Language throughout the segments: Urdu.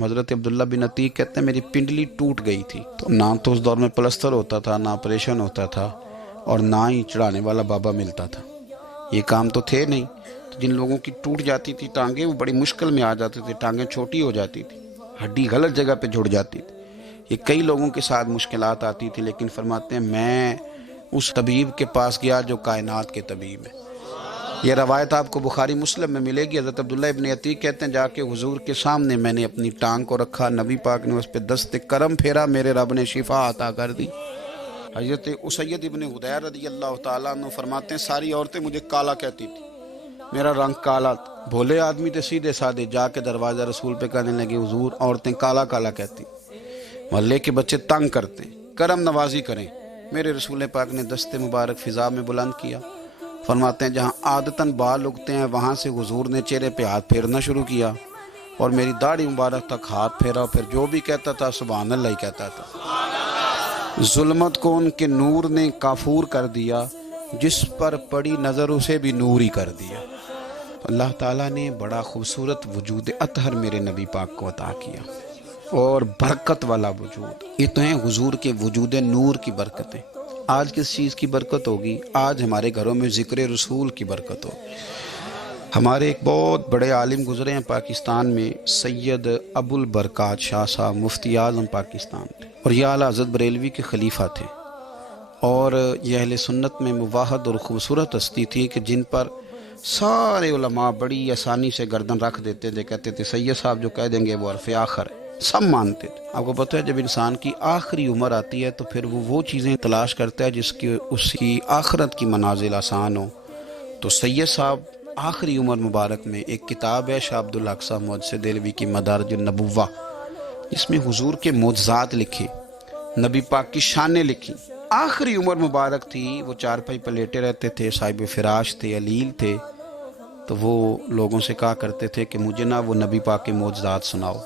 حضرت عبداللہ بن عتیق کہتے ہیں میری پنڈلی ٹوٹ گئی تھی، تو نہ تو اس دور میں پلستر ہوتا تھا، نہ آپریشن ہوتا تھا، اور نہ ہی چڑھانے والا بابا ملتا تھا، یہ کام تو تھے نہیں۔ تو جن لوگوں کی ٹوٹ جاتی تھی ٹانگیں، وہ بڑی مشکل میں آ جاتے تھے، ٹانگیں چھوٹی ہو جاتی تھی، ہڈی غلط جگہ پہ جڑ جاتی تھی، یہ کئی لوگوں کے ساتھ مشکلات آتی تھی، لیکن فرماتے ہیں میں اس طبیب کے پاس گیا جو کائنات کے طبیب ہے۔ یہ روایت آپ کو بخاری مسلم میں ملے گی۔ حضرت عبداللہ ابن عتیق کہتے ہیں جا کے حضور کے سامنے میں نے اپنی ٹانگ کو رکھا، نبی پاک نے اس پہ دست کرم پھیرا، میرے رب نے شفا عطا کر دی۔ حضرت اسید ابن حضیر رضی اللہ تعالیٰ عنہ فرماتے ہیں ساری عورتیں مجھے کالا کہتی تھی، میرا رنگ کالا تھا۔ بھولے آدمی تھے سیدھے سادے، جا کے دروازہ رسول پہ کہنے لگے حضور عورتیں کالا کالا کہتی، محلے کے بچے تنگ کرتے، کرم نوازی کریں۔ میرے رسول پاک نے دست مبارک فضا میں بلند کیا، فرماتے ہیں جہاں عادتاً بال اگتے ہیں وہاں سے حضور نے چہرے پہ ہاتھ پھیرنا شروع کیا اور میری داڑھی مبارک تک ہاتھ پھیرا، پھر جو بھی کہتا تھا سبحان اللہ ہی کہتا تھا۔ ظلمت کو ان کے نور نے کافور کر دیا، جس پر پڑی نظر اسے بھی نور ہی کر دیا۔ اللہ تعالیٰ نے بڑا خوبصورت وجود اطہر میرے نبی پاک کو عطا کیا، اور برکت والا وجود، یہ تو ہیں حضور کے وجود نور کی برکتیں۔ آج کس چیز کی برکت ہوگی؟ آج ہمارے گھروں میں ذکر رسول کی برکت ہوگی۔ ہمارے ایک بہت بڑے عالم گزرے ہیں پاکستان میں، سید ابو البرکات شاہ صاحب، مفتی اعظم پاکستان تھے، اور یہ اعلیٰ حضرت بریلوی کے خلیفہ تھے، اور یہ اہل سنت میں مواحد اور خوبصورت ہستی تھی کہ جن پر سارے علماء بڑی آسانی سے گردن رکھ دیتے تھے، کہتے تھے سید صاحب جو کہہ دیں گے وہ حرف آخر ہے، سب مانتے تھے۔ آپ کو پتہ ہے جب انسان کی آخری عمر آتی ہے تو پھر وہ چیزیں تلاش کرتا ہے جس کی اس کی آخرت کی منازل آسان ہو۔ تو سید صاحب آخری عمر مبارک میں ایک کتاب ہے شاہ عبدالحق صاحب محدث دہلوی کی مدارج النبوہ، جس میں حضور کے معجزات لکھے، نبی پاک کی شانیں لکھی۔ آخری عمر مبارک تھی، وہ چارپائی پہ لیٹے رہتے تھے، صاحب فراش تھے، علیل تھے، تو وہ لوگوں سے کہا کرتے تھے کہ مجھے نا وہ نبی پاک کے معجزات سناؤ،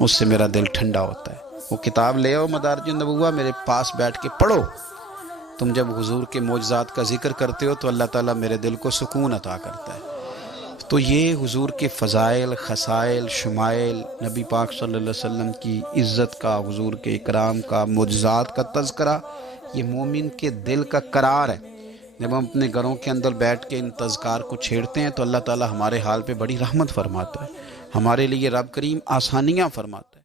اس سے میرا دل ٹھنڈا ہوتا ہے۔ وہ کتاب لے آؤ مدارج النبوہ، میرے پاس بیٹھ کے پڑھو، تم جب حضور کے معجزات کا ذکر کرتے ہو تو اللہ تعالیٰ میرے دل کو سکون عطا کرتا ہے۔ تو یہ حضور کے فضائل، خصائل، شمائل، نبی پاک صلی اللہ علیہ وسلم کی عزت کا، حضور کے اکرام کا، معجزات کا تذکرہ، یہ مومن کے دل کا قرار ہے۔ جب ہم اپنے گھروں کے اندر بیٹھ کے ان تذکار کو چھیڑتے ہیں تو اللہ تعالیٰ ہمارے حال پہ بڑی رحمت فرماتا ہے، ہمارے لیے رب کریم آسانیاں فرماتا ہے۔